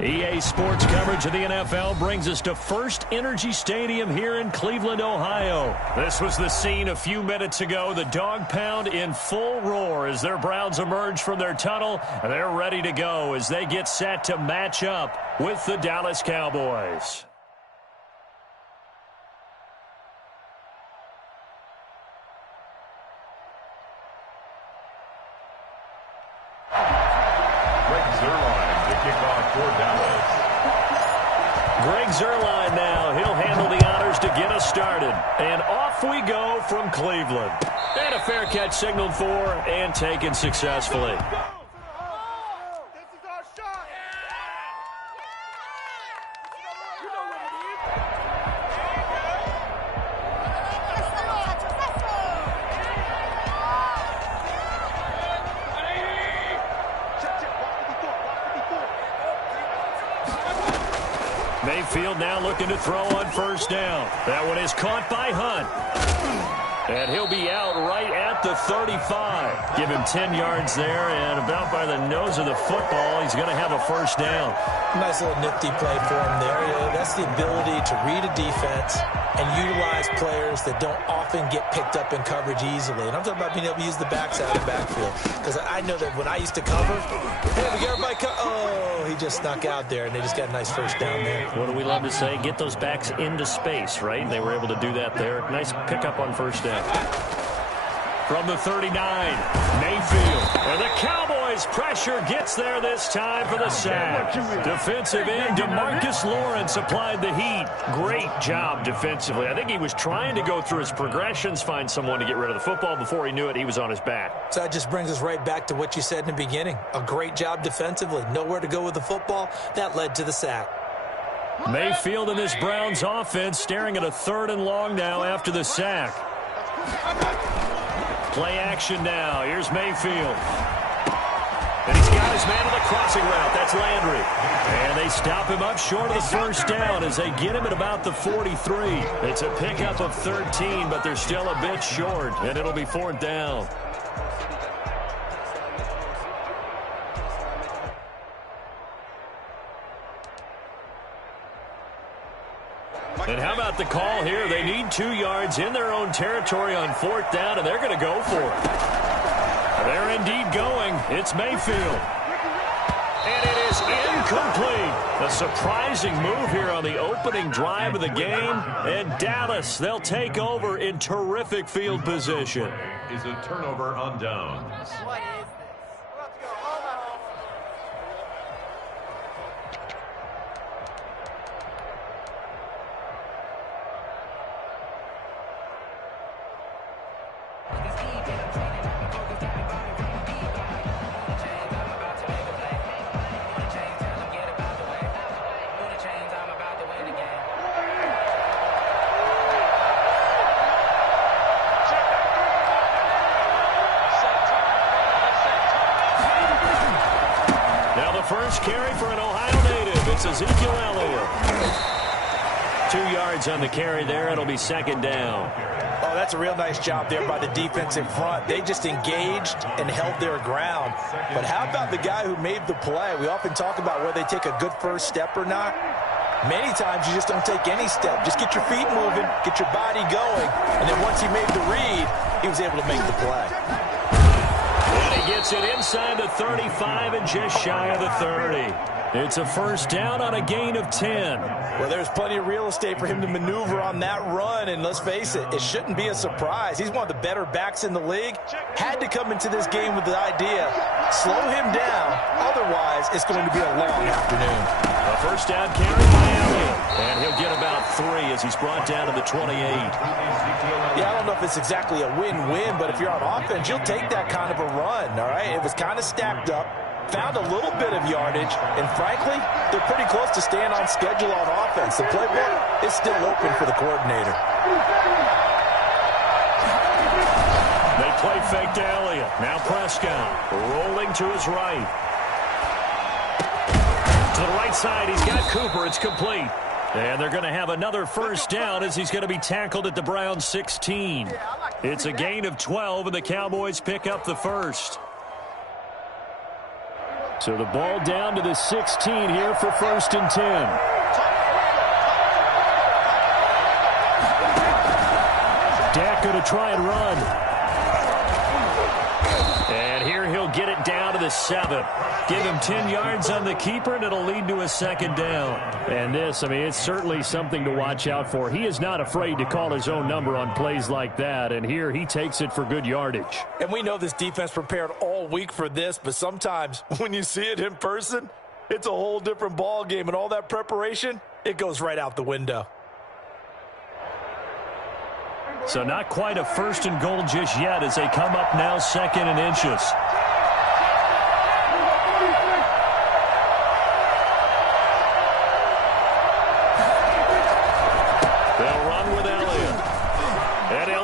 EA Sports coverage of the NFL brings us to First Energy Stadium here in Cleveland, Ohio. This was the scene a few minutes ago. The dog pound in full roar as their Browns emerge from their tunnel. They're ready to go as they get set to match up with the Dallas Cowboys. Greg Zuerlein now. He'll handle the honors to get us started. And off we go from Cleveland. And a fair catch signaled for and taken successfully. Mayfield now looking to throw on first down. That one is caught by Hunt. And he'll be out right at the 35. Give him 10 yards there, and about by the nose of the football, he's going to have a first down. Nice little nifty play for him there. That's the ability to read a defense and utilize players that don't often get picked up in coverage easily. And I'm talking about being able to use the backside of the backfield. Because I know that when I used to cover, hey, we got everybody he just snuck out there, and they just got a nice first down there. What do we love to say? Get those backs into space, right? They were able to do that there. Nice pickup on first down. From the 39, Mayfield. And the Cowboys pressure gets there this time for the sack. Defensive end DeMarcus Lawrence applied the heat. Great job defensively. I think he was trying to go through his progressions, find someone to get rid of the football. Before he knew it, he was on his back. So that just brings us right back to what you said in the beginning. A great job defensively. Nowhere to go with the football. That led to the sack. Mayfield and this Browns offense staring at a 3rd and long now after the sack. Play action now. Here's Mayfield. And he's got his man on the crossing route. That's Landry. And they stop him up short of the first down as they get him at about the 43. It's a pickup of 13, but they're still a bit short, and it'll be 4th down. And how about the call here? They need 2 yards in their own territory on 4th down, and they're going to go for it. They're indeed going. It's Mayfield. And it is incomplete. A surprising move here on the opening drive of the game. And Dallas, they'll take over in terrific field position. Is a turnover on downs. First carry for an Ohio native. It's Ezekiel Elliott. 2 yards on the carry there. It'll be 2nd down. Oh, that's a real nice job there by the defensive front. They just engaged and held their ground. But how about the guy who made the play? We often talk about whether they take a good first step or not. Many times you just don't take any step. Just get your feet moving, get your body going. And then once he made the read, he was able to make the play. And he gets it inside the 35 and just shy of the 30. It's a first down on a gain of 10. Well, there's plenty of real estate for him to maneuver on that run, and let's face it, it shouldn't be a surprise. He's one of the better backs in the league. Had to come into this game with the idea, slow him down, otherwise it's going to be a long afternoon. A first down carry by Elliott, and he'll get about 3 as he's brought down to the 28. Yeah, I don't know if it's exactly a win-win, but if you're on offense, you'll take that kind of a run, all right? It was kind of stacked up. Found a little bit of yardage, and frankly, they're pretty close to staying on schedule on offense. The playbook is still open for the coordinator. They play fake to Elliott. Now Prescott rolling to his right. To the right side, he's got Cooper. It's complete. And they're going to have another first down as he's going to be tackled at the Browns 16. It's a gain of 12, and the Cowboys pick up the first. So the ball down to the 16 here for 1st and 10. Dak going to try and run. And here he'll get it down to the 7. Give him 10 yards on the keeper, and it'll lead to a 2nd down. And this, I mean, it's certainly something to watch out for. He is not afraid to call his own number on plays like that, and here he takes it for good yardage. And we know this defense prepared all week for this, but sometimes when you see it in person, it's a whole different ball game, and all that preparation, it goes right out the window. So not quite a 1st and goal just yet as they come up now 2nd and inches.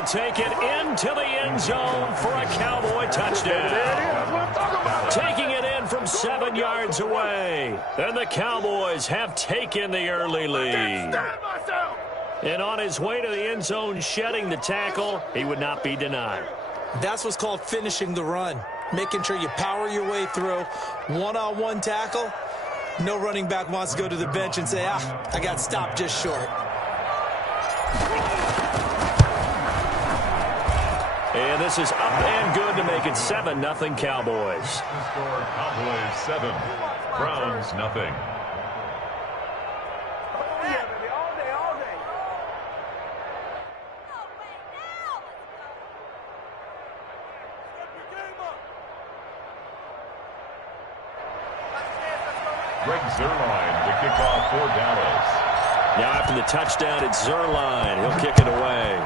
Take it into the end zone for a Cowboy touchdown. Taking it in from 7 yards away. And the Cowboys have taken the early lead. And on his way to the end zone, shedding the tackle, he would not be denied. That's what's called finishing the run. Making sure you power your way through. One-on-one tackle. No running back wants to go to the bench and say, I got stopped just short. And this is up and good to make it 7-0 Cowboys. Score Cowboys 7, Browns nothing. Greg Zuerlein, the kickoff for Dallas. Now after the touchdown, it's Zuerlein. He'll kick it away.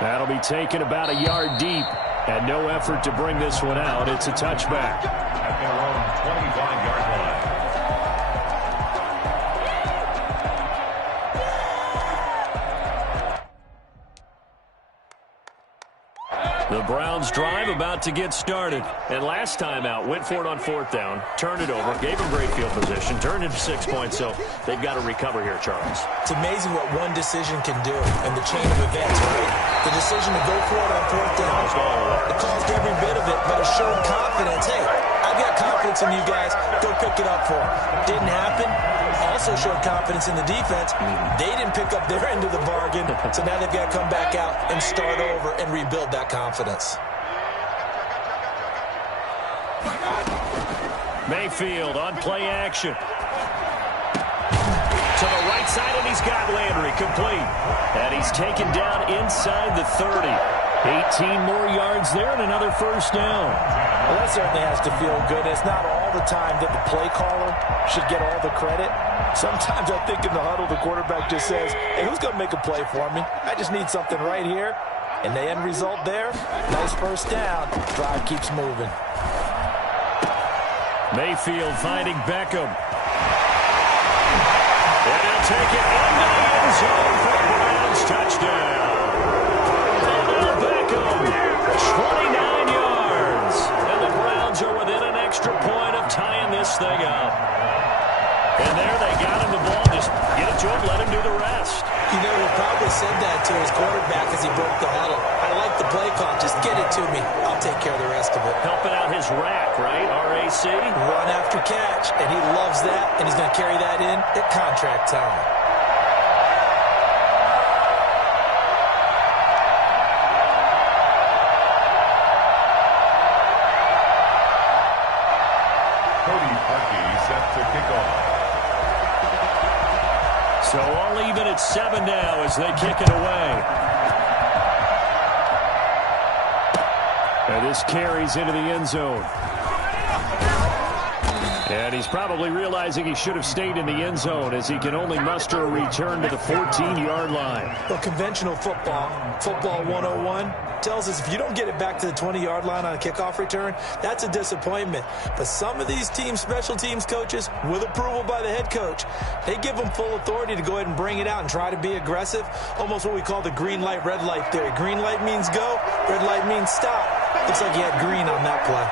That'll be taken about a yard deep, and no effort to bring this one out. It's a touchback. At their own 25-yard line. The Browns drive about to get started. And last time out, went for it on 4th down, turned it over, gave him great field position, turned it to 6 points, so they've got to recover here, Charles. It's amazing what one decision can do in the chain of events, right? The decision to go for it on 4th down. It caused every bit of it, but it showed confidence. Hey, I've got confidence in you guys. Go pick it up for them. Didn't happen. Also showed confidence in the defense. They didn't pick up their end of the bargain, so now they've got to come back out and start over and rebuild that confidence. Mayfield on play action. To the right side, and he's got Landry complete. And he's taken down inside the 30. 18 more yards there and another 1st down. Well, that certainly has to feel good. It's not all the time that the play caller should get all the credit. Sometimes I think in the huddle, the quarterback just says, hey, who's going to make a play for me? I just need something right here. And the end result there, nice 1st down. Drive keeps moving. Mayfield finding Beckham. And he'll take it into the end zone for the Browns touchdown. Odell Beckham, 29 yards. And the Browns are within an extra point of tying this thing up. And there they got him the ball. Just get it to him, let him do the rest. You know, he probably said that to his quarterback as he broke the huddle. I like the play call. Just get it to me. I'll take care of the rest of it. Helping out his rack, right? RAC. Run after catch, and he loves that, and he's going to carry that in at contract time. Cody Parkey set to kick off. So all even at 7 now as they kick it away. And this carries into the end zone. And he's probably realizing he should have stayed in the end zone as he can only muster a return to the 14-yard line. Well, conventional football 101, tells us if you don't get it back to the 20-yard line on a kickoff return, that's a disappointment. But some of these teams, special teams coaches, with approval by the head coach, they give them full authority to go ahead and bring it out and try to be aggressive. Almost what we call the green light, red light theory. Green light means go, red light means stop. Looks like he had green on that play.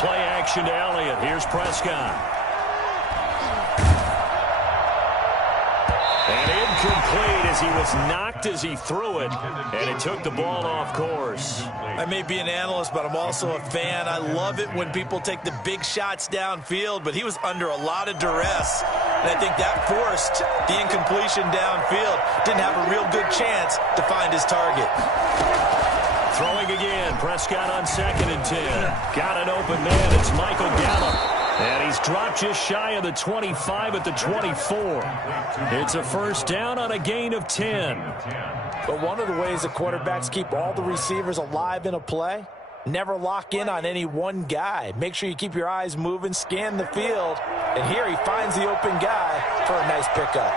Play action to Elliott. Here's Prescott. And incomplete as he was knocked as he threw it, and it took the ball off course. I may be an analyst, but I'm also a fan. I love it when people take the big shots downfield, but he was under a lot of duress, and I think that forced the incompletion downfield. Didn't have a real good chance to find his target. Throwing again, Prescott on 2nd and 10. Got an open man, it's Michael Gallup. And he's dropped just shy of the 25 at the 24. It's a first down on a gain of 10. But one of the ways the quarterbacks keep all the receivers alive in a play, never lock in on any one guy. Make sure you keep your eyes moving, scan the field. And here he finds the open guy for a nice pickup.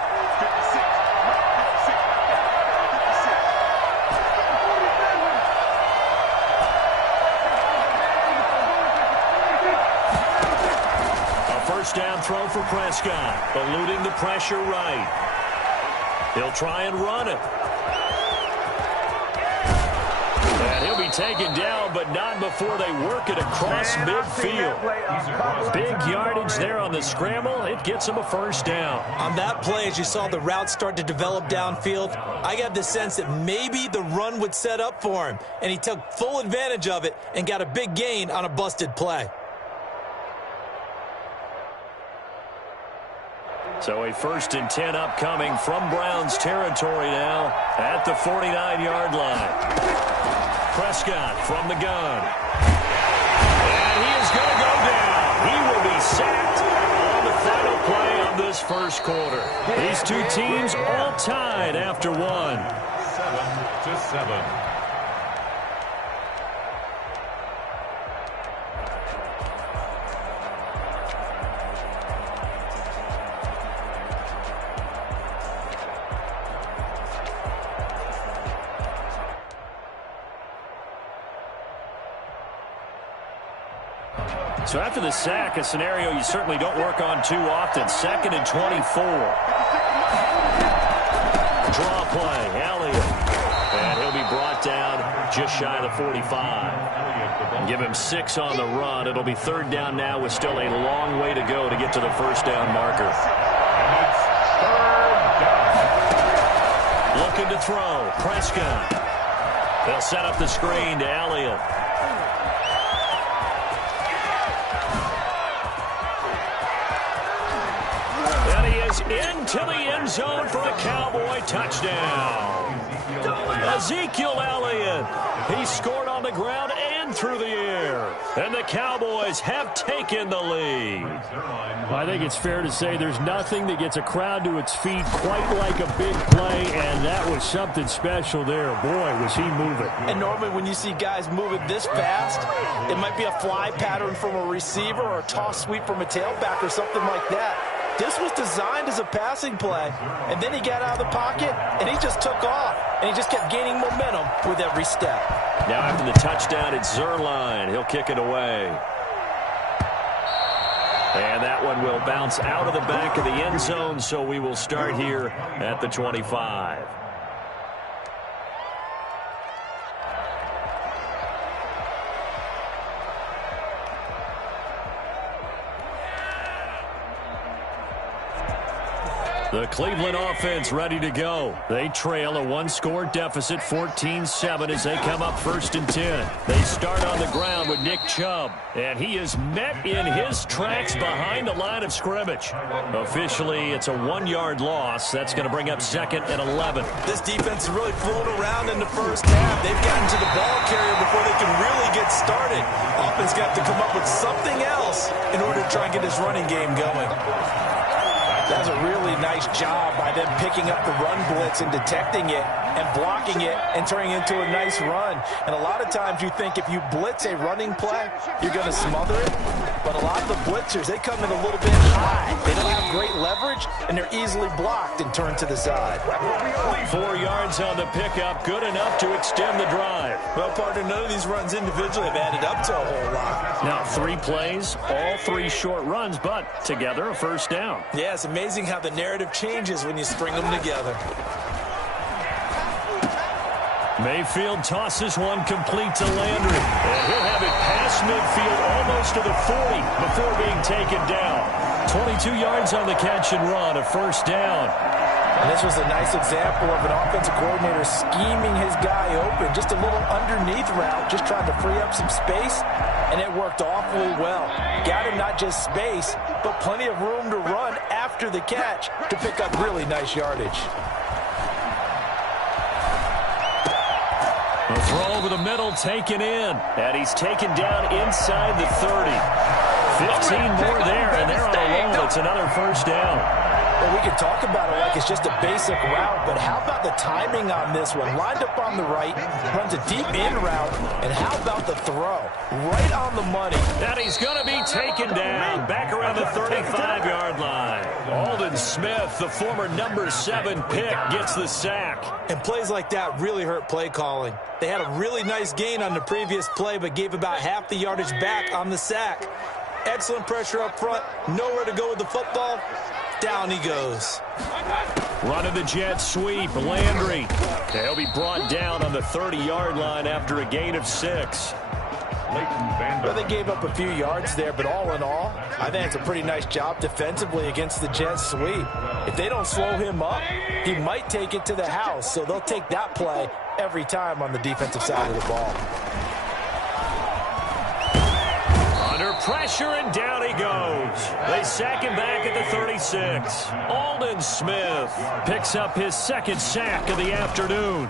First down throw for Prescott, eluding the pressure right. He'll try and run it. And he'll be taken down, but not before they work it across midfield. Big yardage there on the scramble. It gets him a first down. On that play, as you saw the route start to develop downfield, I got the sense that maybe the run would set up for him, and he took full advantage of it and got a big gain on a busted play. So a 1st and 10 upcoming from Browns territory now at the 49-yard line. Prescott from the gun. And he is going to go down. He will be sacked on the final play of this first quarter. These two teams all tied after one. 7-7. So after the sack, a scenario you certainly don't work on too often. 2nd and 24. Draw play, Elliott. And he'll be brought down just shy of the 45. Give him 6 on the run. It'll be 3rd down now with still a long way to go to get to the first down marker. Looking to throw, Prescott. They'll set up the screen to Elliott. Into the end zone for a Cowboy touchdown. Ezekiel Elliott. He scored on the ground and through the air. And the Cowboys have taken the lead. I think it's fair to say there's nothing that gets a crowd to its feet quite like a big play, and that was something special there. Boy, was he moving. And normally when you see guys moving this fast, it might be a fly pattern from a receiver or a toss sweep from a tailback or something like that. This was designed as a passing play, and then he got out of the pocket, and he just took off, and he just kept gaining momentum with every step. Now after the touchdown, it's Zerline. He'll kick it away. And that one will bounce out of the back of the end zone, so we will start here at the 25. The Cleveland offense ready to go. They trail a one-score deficit, 14-7, as they come up 1st and 10. They start on the ground with Nick Chubb, and he is met in his tracks behind the line of scrimmage. Officially, it's a 1-yard loss. That's going to bring up 2nd and 11. This defense is really fooling around in the first half. They've gotten to the ball carrier before they can really get started. Offense got to come up with something else in order to try and get this running game going. That's a really nice job by them picking up the run blitz and detecting it and blocking it and turning it into a nice run. And a lot of times you think if you blitz a running play, you're going to smother it. But a lot of the blitzers, they come in a little bit high. They don't have great leverage, and they're easily blocked and turned to the side. 4 yards on the pickup, good enough to extend the drive. Well, partner, none of these runs individually have added up to a whole lot. Now 3 plays, all 3 short runs, but together a first down. Yeah, it's amazing how the narrative changes when you string them together. Mayfield tosses one complete to Landry. And he'll have it past midfield almost to the 40 before being taken down. 22 yards on the catch and run, a first down. And this was a nice example of an offensive coordinator scheming his guy open. Just a little underneath route, just trying to free up some space, and it worked awfully well. Got him not just space, but plenty of room to run after the catch to pick up really nice yardage. The throw over the middle taken in, and he's taken down inside the 30. 15 more there, and they're on a roll. It's another first down. Well, we can talk about it like it's just a basic route, but how about the timing on this one? Lined up on the right, runs a deep in route, and how about the throw? Right on the money. And he's going to be taken down back around the 35-yard line. Aldon Smith, the former number 7 pick, gets the sack. And plays like that really hurt play calling. They had a really nice gain on the previous play, but gave about half the yardage back on the sack. Excellent pressure up front, nowhere to go with the football. Down he goes. Running the jet sweep, Landry. He'll be brought down on the 30-yard line after a gain of 6. Well, they gave up a few yards there, but all in all, I think it's a pretty nice job defensively against the jet sweep. If they don't slow him up, he might take it to the house, so they'll take that play every time on the defensive side of the ball. Under pressure, and down he goes. They sack him back at the 36. Aldon Smith picks up his second sack of the afternoon.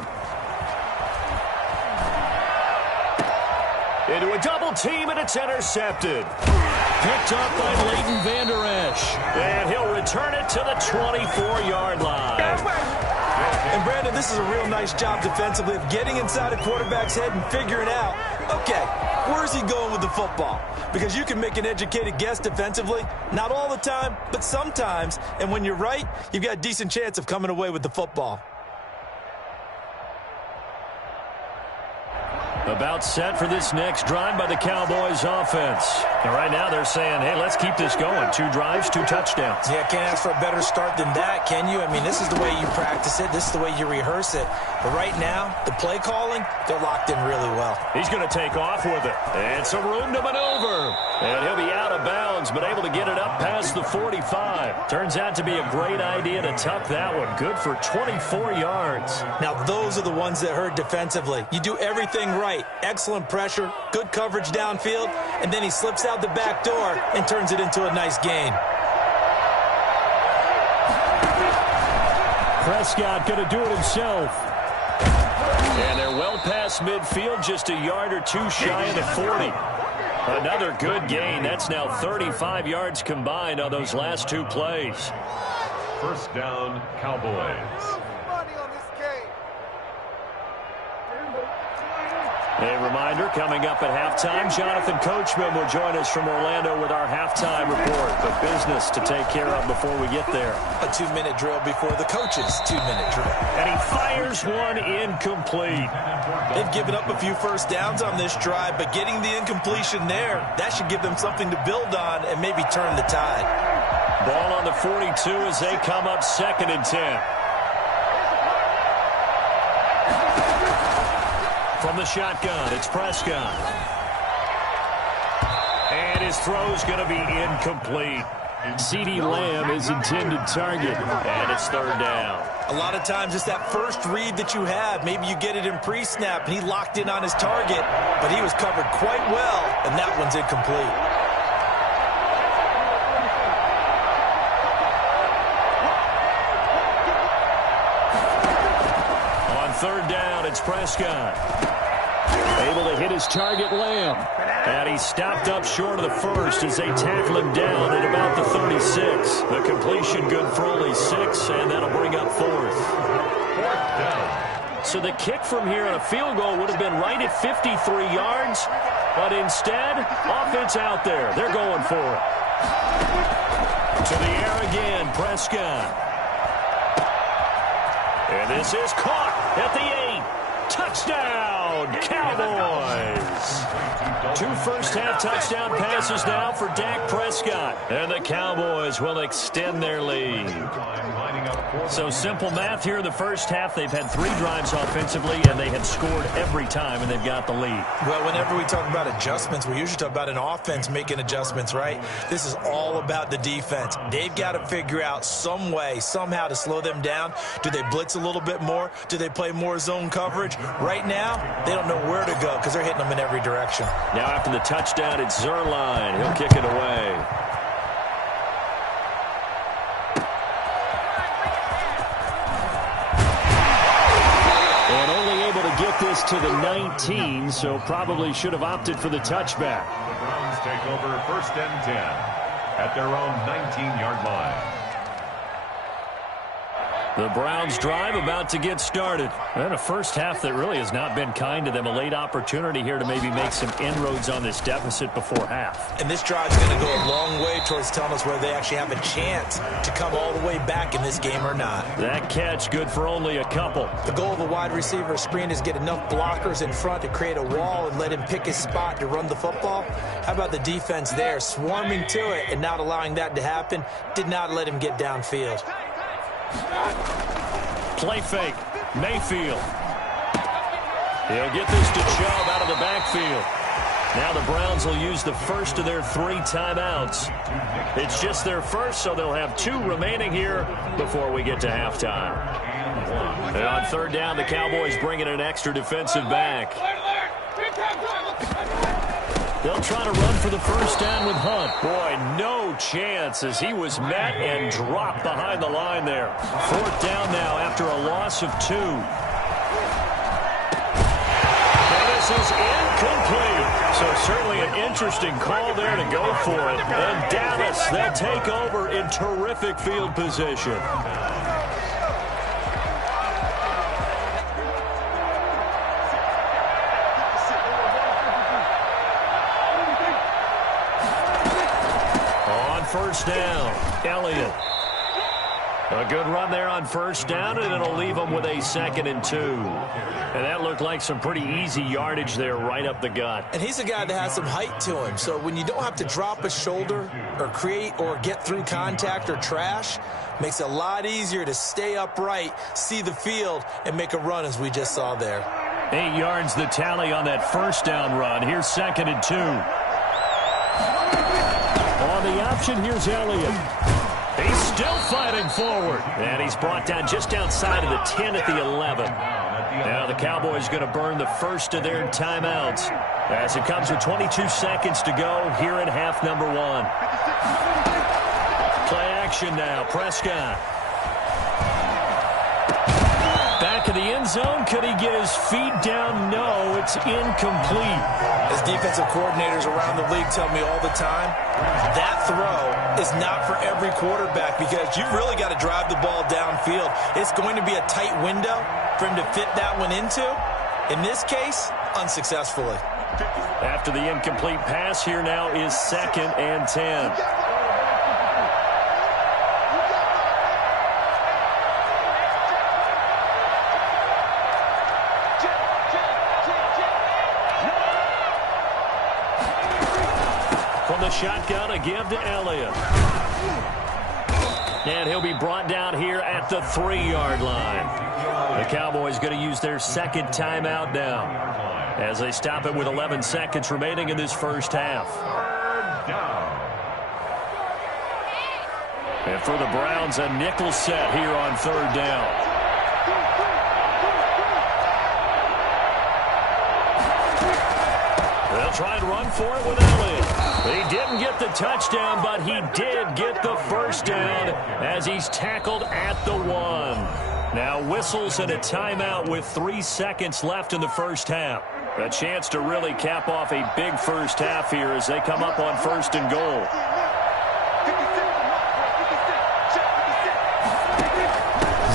Into a double team, and it's intercepted. Picked up by Leighton Vander Esch. And he'll return it to the 24-yard line. And Brandon, this is a real nice job defensively of getting inside a quarterback's head and figuring out, okay, where's he going with the football? Because you can make an educated guess defensively, not all the time, but sometimes. And when you're right, you've got a decent chance of coming away with the football. About set for this next drive by the Cowboys offense. And right now they're saying, hey, let's keep this going. 2 drives, 2 touchdowns. Yeah, can't ask for a better start than that, can you? I mean, this is the way you practice it. This is the way you rehearse it. But right now, the play calling, they're locked in really well. He's going to take off with it. And some room to maneuver. And he'll be out of bounds, but able to get it up past the 45. Turns out to be a great idea to tuck that one. Good for 24 yards. Now, those are the ones that hurt defensively. You do everything right. Excellent pressure, good coverage downfield, and then he slips out the back door and turns it into a nice gain. Prescott going to do it himself. And they're well past midfield, just a yard or 2 shy of the 40. Another good gain. That's now 35 yards combined on those last 2 plays. First down, Cowboys. A reminder, coming up at halftime, Jonathan Coachman will join us from Orlando with our halftime report. But business to take care of before we get there. A 2-minute drill before the coach's 2-minute drill. And he fires one incomplete. They've given up a few first downs on this drive, but getting the incompletion there, that should give them something to build on and maybe turn the tide. Ball on the 42 as they come up 2nd and 10. From the shotgun, it's Prescott. And his throw's going to be incomplete. CeeDee Lamb is intended target, and it's 3rd down. A lot of times it's that first read that you have. Maybe you get it in pre-snap, and he locked in on his target, but he was covered quite well, and that one's incomplete. On 3rd down, it's Prescott. Able to hit his target, Lamb. And he's stopped up short of the first as they tackle him down at about the 36. The completion good for only 6, and that'll bring up 4th. So the kick from here on a field goal would have been right at 53 yards, but instead, offense out there. They're going for it. To the air again, Prescott. And this is caught at the 8. Touchdown, Cowboys. 2 first-half touchdown passes now for Dak Prescott. And the Cowboys will extend their lead. So simple math here in the first half. They've had 3 drives offensively, and they have scored every time, and they've got the lead. Well, whenever we talk about adjustments, we usually talk about an offense making adjustments, right? This is all about the defense. They've got to figure out some way, somehow to slow them down. Do they blitz a little bit more? Do they play more zone coverage? Right now, they don't know where to go because they're hitting them in every direction. Now after the touchdown, it's Zerline. He'll kick it away. And only able to get this to the 19, so probably should have opted for the touchback. The Browns take over 1st and 10 at their own 19-yard line. The Browns drive about to get started. And a first half that really has not been kind to them. A late opportunity here to maybe make some inroads on this deficit before half. And this drive's going to go a long way towards telling us whether they actually have a chance to come all the way back in this game or not. That catch good for only a couple. The goal of a wide receiver screen is get enough blockers in front to create a wall and let him pick his spot to run the football. How about the defense there, swarming to it and not allowing that to happen? Did not let him get downfield. Play fake. Mayfield. He'll get this to Chubb out of the backfield. Now the Browns will use the first of their 3 timeouts. It's just their first, so they'll have 2 remaining here before we get to halftime. And on 3rd down, the Cowboys bring in an extra defensive back. They'll try to run for the first down with Hunt. Boy, no chance as he was met and dropped behind the line there. 4th down now after a loss of 2. And this is incomplete. So certainly an interesting call there to go for it. And Dallas, they'll take over in terrific field position. First down, Elliott. A good run there on first down, and it'll leave them with a 2nd and 2. And that looked like some pretty easy yardage there right up the gut. And he's a guy that has some height to him. So when you don't have to drop a shoulder or create or get through contact or trash, makes it a lot easier to stay upright, see the field, and make a run as we just saw there. 8 yards the tally on that first down run. Here's 2nd and 2. On the option, here's Elliott. He's still fighting forward. And he's brought down just outside of the 10 at the 11. Now the Cowboys going to burn the first of their timeouts as it comes with 22 seconds to go here in half number 1. Play action now. Prescott. Back of the end zone. Could he get his feet down? No, it's incomplete. As defensive coordinators around the league tell me all the time, that throw is not for every quarterback because you've really got to drive the ball downfield. It's going to be a tight window for him to fit that one into. In this case, unsuccessfully. After the incomplete pass, here now is 2nd and 10. The shotgun, a give to Elliott. And he'll be brought down here at the 3-yard line. The Cowboys going to use their 2nd timeout now as they stop it with 11 seconds remaining in this first half. And for the Browns, a nickel set here on 3rd down. They'll try and run for it with Elliott. He didn't get the touchdown, but he did get the first down as he's tackled at the 1. Now whistles and a timeout with 3 seconds left in the first half. A chance to really cap off a big first half here as they come up on 1st and goal.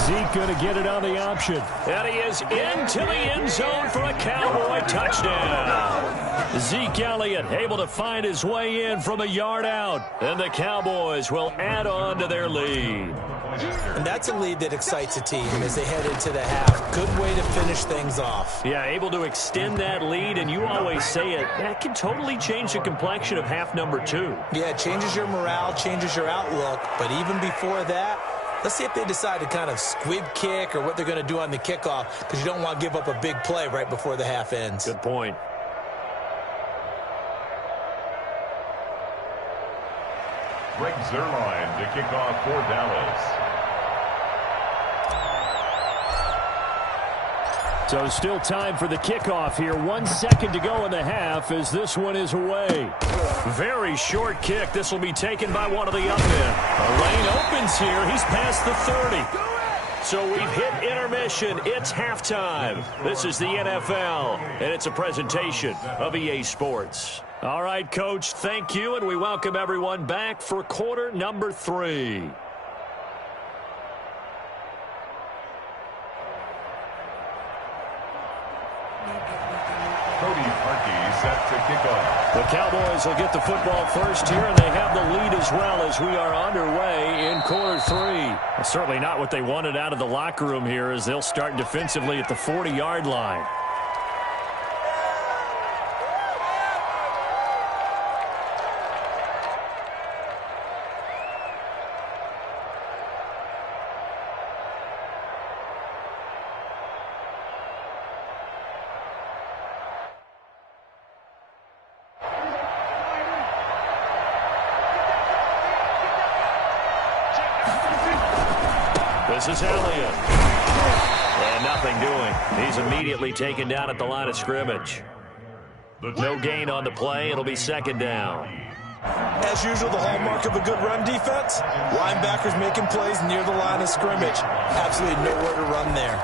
Zeke going to get it on the option. And he is into the end zone for a Cowboy touchdown. Zeke Elliott able to find his way in from a yard out. And the Cowboys will add on to their lead. And that's a lead that excites a team as they head into the half. Good way to finish things off. Yeah, able to extend that lead, and you always say it, that can totally change the complexion of half number 2. Yeah, it changes your morale, changes your outlook. But even before that, let's see if they decide to kind of squib kick or what they're going to do on the kickoff, because you don't want to give up a big play right before the half ends. Good point. Greg Zuerlein to kick off for Dallas. So still time for the kickoff here. 1 second to go in the half as this one is away. Very short kick. This will be taken by one of the up men. A lane opens here. He's past the 30. So we've hit intermission. It's halftime. This is the NFL, and it's a presentation of EA Sports. All right, Coach, thank you, and we welcome everyone back for quarter number 3. Set to kick off. The Cowboys will get the football first here, and they have the lead as well as we are underway in quarter 3. Well, certainly not what they wanted out of the locker room here as they'll start defensively at the 40-yard line. This is Elliott. And nothing doing. He's immediately taken down at the line of scrimmage. No gain on the play. It'll be second down. As usual, the hallmark of a good run defense, linebackers making plays near the line of scrimmage. Absolutely nowhere to run there.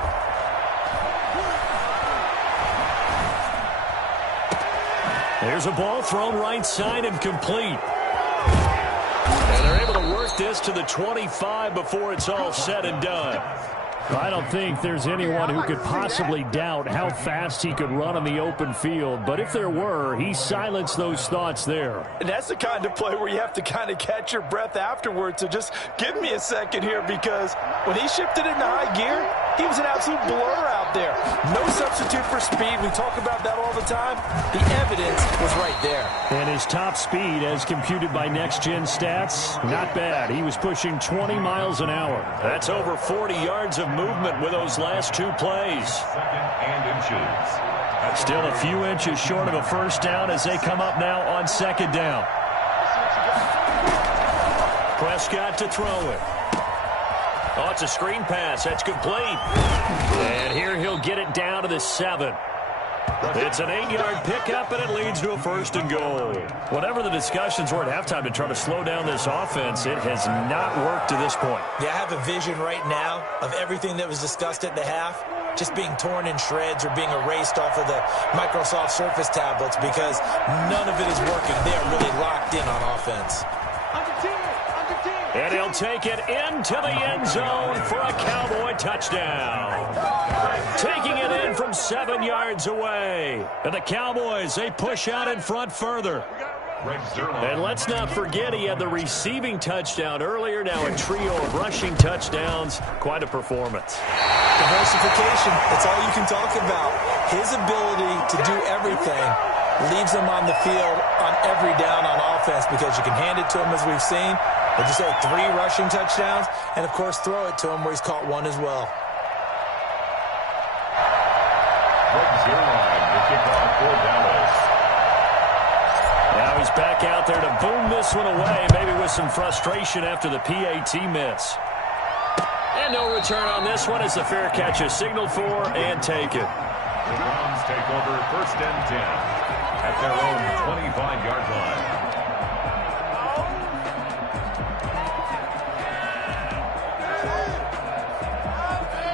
There's a ball thrown right side and complete. And they're able to work this to the 25 before it's all said and done. I don't think there's anyone who could possibly doubt how fast he could run on the open field. But if there were, he silenced those thoughts there. And that's the kind of play where you have to kind of catch your breath afterwards. So just give me a second here, because when he shifted into high gear, he was an absolute blur out there. No substitute for speed. We talk about that all the time. The evidence was right there. And his top speed, as computed by Next Gen Stats, not bad. He was pushing 20 miles an hour. That's over 40 yards of movement with those last 2 plays. Second and inches. Still a few inches short of a first down as they come up now on second down. Prescott to throw it. Oh, it's a screen pass. That's complete. And here he'll get it down to the 7. It's an 8-yard pickup, and it leads to a first and goal. Whatever the discussions were at halftime to try to slow down this offense, it has not worked to this point. Yeah, I have a vision right now of everything that was discussed at the half just being torn in shreds or being erased off of the Microsoft Surface tablets, because none of it is working. They are really locked in on offense. And he'll take it into the end zone for a Cowboy touchdown. Taking it in from 7 yards away. And the Cowboys, they push out in front further. And let's not forget he had the receiving touchdown earlier. Now a trio of rushing touchdowns. Quite a performance. Diversification, that's all you can talk about. His ability to do everything leaves him on the field on every down on offense, because you can hand it to him, as we've seen. Like you said, 3 rushing touchdowns, and, of course, throw it to him where he's caught 1 as well. Greg Zuerlein to kick off for Dallas. Now he's back out there to boom this one away, maybe with some frustration after the PAT miss. And no return on this one as the fair catch is signaled for and taken. The Browns take over first and 10 at their own 25-yard line.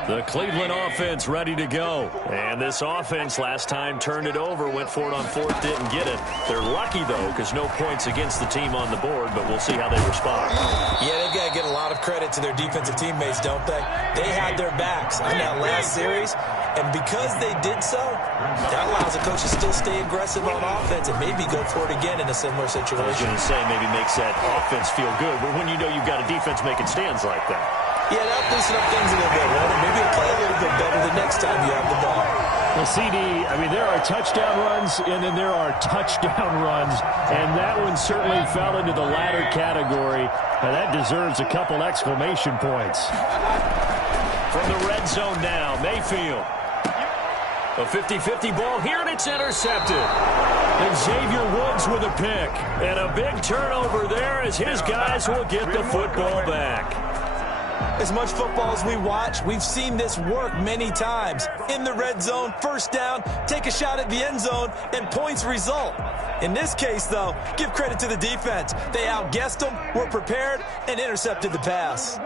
The Cleveland offense ready to go. And this offense last time turned it over, went for it on 4th, didn't get it. They're lucky, though, because no points against the team on the board, but we'll see how they respond. Yeah, they've got to get a lot of credit to their defensive teammates, don't they? They had their backs on that last series, and because they did so, that allows the coach to still stay aggressive on offense and maybe go for it again in a similar situation. I was going to say maybe makes that offense feel good, but when you know you've got a defense making stands like that. Yeah, that'll loosen up things a little bit, right? And maybe you'll play a little bit better the next time you have the ball. Well, CD, I mean, there are touchdown runs, and then there are touchdown runs, and that one certainly fell into the latter category, and that deserves a couple exclamation points. From the red zone now, Mayfield. A 50-50 ball here, and it's intercepted. And Xavier Woods with a pick. And a big turnover there as his guys will get the football back. As much football as we watch, we've seen this work many times. In the red zone, first down, take a shot at the end zone, and points result. In this case, though, give credit to the defense. They outguessed them, were prepared, and intercepted the pass.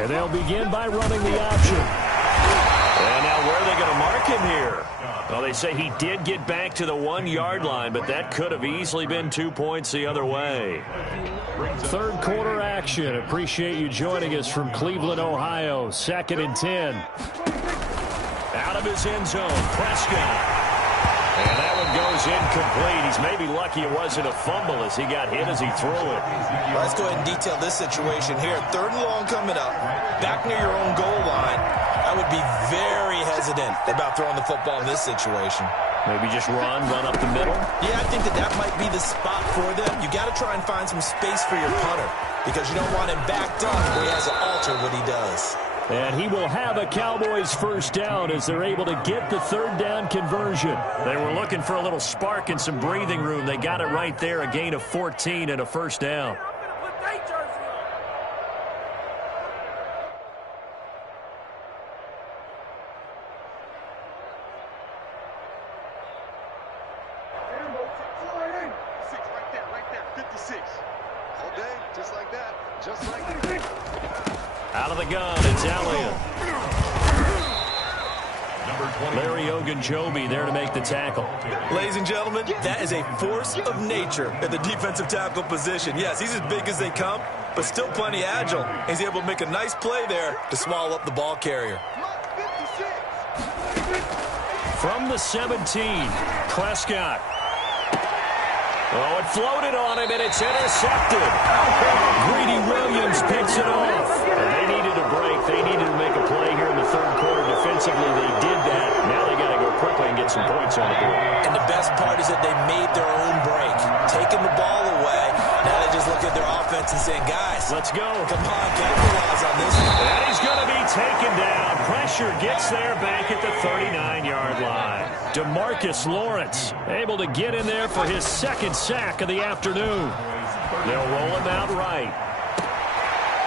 And they'll begin by running the option. And now where are they going to mark him here? Well, they say he did get back to the 1-yard line, but that could have easily been 2 points the other way. Third quarter action. Appreciate you joining us from Cleveland, Ohio. 2nd and 10. Out of his end zone, Prescott. And that one goes incomplete. He's maybe lucky it wasn't a fumble as he got hit as he threw it. Let's go ahead and detail this situation here. 3rd and long coming up, back near your own goal line. I would be very hesitant about throwing the football in this situation. Maybe just run up the middle? Yeah, I think that might be the spot for them. You got to try and find some space for your punter because you don't want him backed up where he has to alter what he does. And he will have a Cowboys first down as they're able to get the 3rd down conversion. They were looking for a little spark and some breathing room. They got it right there, a gain of 14 and a first down. Out of the gun, it's Elliott. Larry Ogunjobi there to make the tackle. Ladies and gentlemen, that is a force of nature at the defensive tackle position. Yes, he's as big as they come, but still plenty agile. He's able to make a nice play there to swallow up the ball carrier. From the 17, Prescott. Oh, it floated on him, and it's intercepted. Greedy Williams picks it off. They needed a break. They needed to make a play here in the 3rd quarter. Defensively, they did that. Now they got to go quickly and get some points on the board. And the best part is that they made their own break, taking the ball away. Now they just look at their offense and saying, guys, let's go. Come on, capitalize on this. And he's going to be taken down. Pressure gets there back at the 39-yard line. DeMarcus Lawrence able to get in there for his 2nd sack of the afternoon. They'll roll him out right.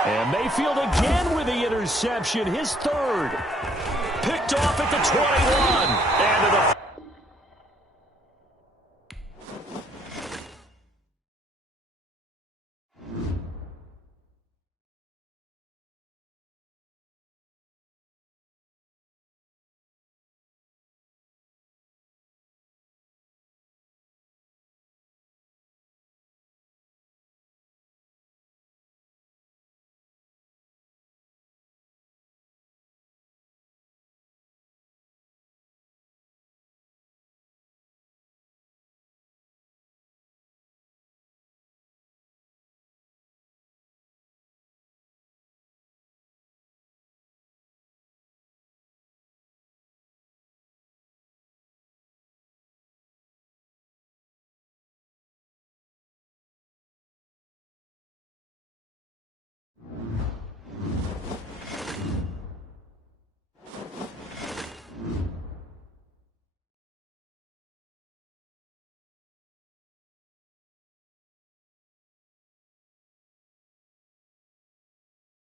And Mayfield again with the interception, his 3rd. Picked off at the 21. And to the